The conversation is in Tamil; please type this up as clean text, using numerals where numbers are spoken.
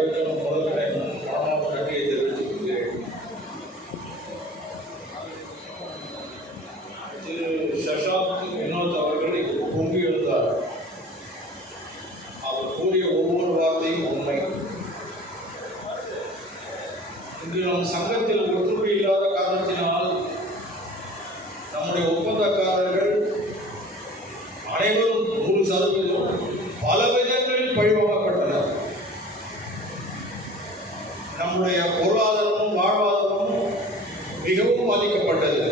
அனைவருக்கும் முதல்ல மனமார்ந்த நன்றியை தெரிவித்துக் கொள்கிறேன். திரு சஷாந்த் வினோத் அவர்கள் இங்கு பொங்கி இருந்தார். அவர் கூறிய ஒவ்வொரு வார்த்தையும் உண்மை. இன்று நம் சங்கத்தில் ஒற்றுமை இல்லாத காரணத்தினால் நம்முடைய ஒப்பந்தக்காரர்கள் அனைவரும் 100% பல விதங்களில் பழிவாங்கப்பட்டனர். நம்முடைய பொருளாதாரமும் வாழ்வாதாரமும் மிகவும் பாதிக்கப்பட்டது.